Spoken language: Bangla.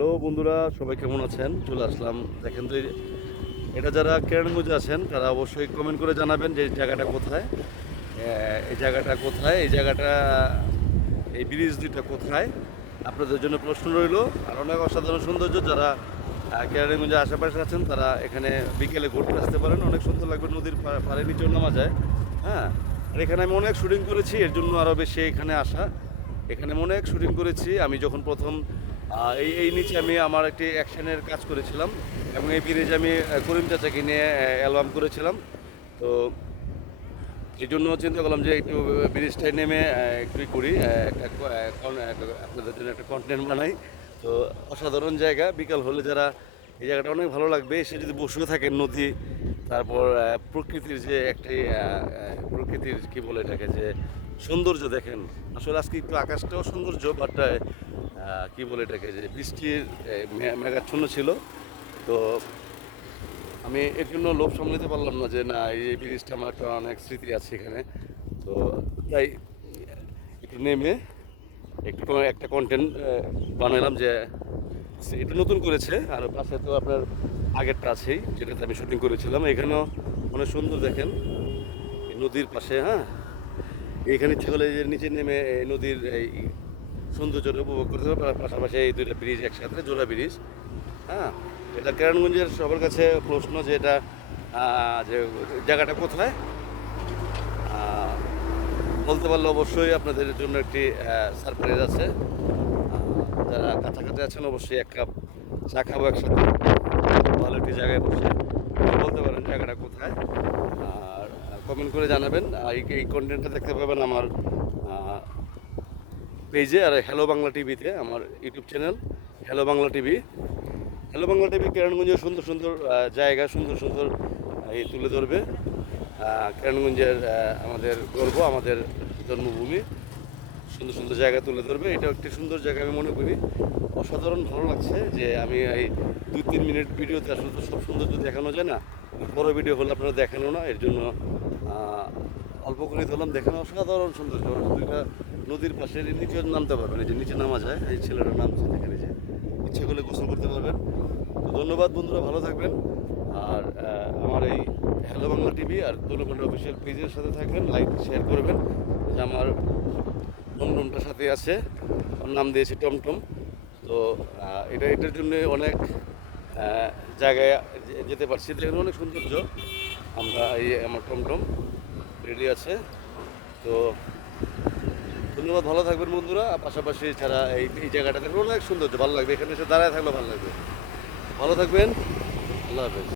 হ্যালো বন্ধুরা, সবাই কেমন আছেন? চলে আসলাম। দেখেন তো এটা যারা কেরানগঞ্জে আছেন, তারা অবশ্যই কমেন্ট করে জানাবেন যে এই জায়গাটা কোথায়। এই জায়গাটা কোথায়? এই জায়গাটা, এই ব্রিজ দুইটা কোথায়? আপনাদের জন্য প্রশ্ন রইল। আর অনেক অসাধারণ সৌন্দর্য, যারা কেরানীগঞ্জের আশেপাশে আছেন, তারা এখানে বিকেলে ঘুরতে আসতে পারেন। অনেক সুন্দর লাগবে নদীর পাড়ে নিচেও নামা যায়। হ্যাঁ আর এখানে আমি অনেক শুটিং করেছি, এর জন্য আরও বেশি এখানে আসা। এখানে অনেক শুটিং করেছি। আমি যখন প্রথম এই এই নিচে আমি আমার একটি অ্যাকশনের কাজ করেছিলাম এবং এই ব্রিজে আমি করিম চাচাকে নিয়ে অ্যালবাম করেছিলাম। তো এই জন্য চিন্তা করলাম যে একটু ব্রিজটায় নেমে একটু করি একটা আপনাদের জন্য একটা কন্টেন্ট বানাই। তো অসাধারণ জায়গা, বিকাল হলে যারা এই জায়গাটা অনেক ভালো লাগবে এসে যদি বসেও থাকেন নদী তারপর প্রকৃতির যে একটি প্রকৃতির কি বলে এটাকে, যে সৌন্দর্য দেখেন। আসলে আজকে একটু আকাশটাও সৌন্দর্য বাট কি বলে এটাকে, যে বৃষ্টির মেঘাচ্ছন্ন ছিল। তো আমি এর জন্য লোভ সামলাতে পারলাম না যে, না, এই ব্রিজটা আমার একটা অনেক স্মৃতি আছে এখানে। তো তাই, একটু নেমে একটু একটা কন্টেন্ট বানালাম যে এটা নতুন করেছে। আর পাশে তো আপনার আগেরটা আছেই, যেটাতে আমি শুটিং করেছিলাম। এখানেও অনেক সুন্দর দেখেন নদীর পাশে হ্যাঁ? এখানে ইচ্ছে যে নিচে নেমে এই নদীর এই সৌন্দর্যটা উপভোগ করতে হবে পাশাপাশি এই দুইটা ব্রিজ একসাথে, জোড়া ব্রিজ হ্যাঁ? এটা কেরানগঞ্জের সবার কাছে প্রশ্ন যে এটা যে জায়গাটা কোথায়? বলতে পারলে অবশ্যই আপনাদের জন্য একটি সারপ্রাইজ আছে। যারা কাছাকাছি আছেন, অবশ্যই এক কাপ চা খাব একসাথে। ভালো একটি জায়গায় বসে। বলতে পারেন জায়গাটা কোথায়, আর কমেন্ট করে জানাবেন। এই- কন্টেন্টটা দেখতে পাবেন আমার পেজে আর হ্যালো বাংলা টিভিতে আমার YouTube channel hello Bangla TV hello Bangla TV কেরানগঞ্জের সুন্দর সুন্দর জায়গা, সুন্দর সুন্দর এই তুলে ধরবে। কেরানগঞ্জের আমাদের গর্ব, আমাদের জন্মভূমি। সুন্দর সুন্দর জায়গা তুলে ধরবে। এটা একটি সুন্দর জায়গা আমি মনে করি। অসাধারণ ভালো লাগছে যে আমি এই দুই তিন মিনিট ভিডিওতে আসলে তো সব সৌন্দর্য দেখানো যায় না। বড় ভিডিও হলে আপনারা দেখানো না, এর জন্য অল্প করে ধরলাম। দেখানো অসাধারণ সৌন্দর্য। দুইটা নদীর পাশে নিচে নামতে পারবেন, এই যে নিচে নামা যায়, এই ছেলেটা নামছে দেখেন যে ইচ্ছে করলে গোসল করতে পারবেন। তো ধন্যবাদ বন্ধুরা, ভালো থাকবেন। আর আমার এই হ্যালো বাংলা টিভি আর দোলকণ্ড অফিসিয়াল পেজের সাথে থাকবেন, লাইক, শেয়ার করবেন। যে আমার টমটমটার সাথে আছে। ওর নাম দিয়েছি টমটম তো এটা, এটার জন্য অনেক জায়গায় যেতে পারছি। দেখেন অনেক সৌন্দর্য। আমরা এই, আমার টমটম রেডি আছে। তো, ধন্যবাদ, ভালো থাকবেন বন্ধুরা। পাশাপাশি যারা এই এই জায়গাটা দেখবেন অনেক সৌন্দর্য, ভালো লাগবে। এখানে এসে দাঁড়ায় থাকলে ভালো লাগবে। ভালো থাকবেন। আল্লাহ হাফেজ।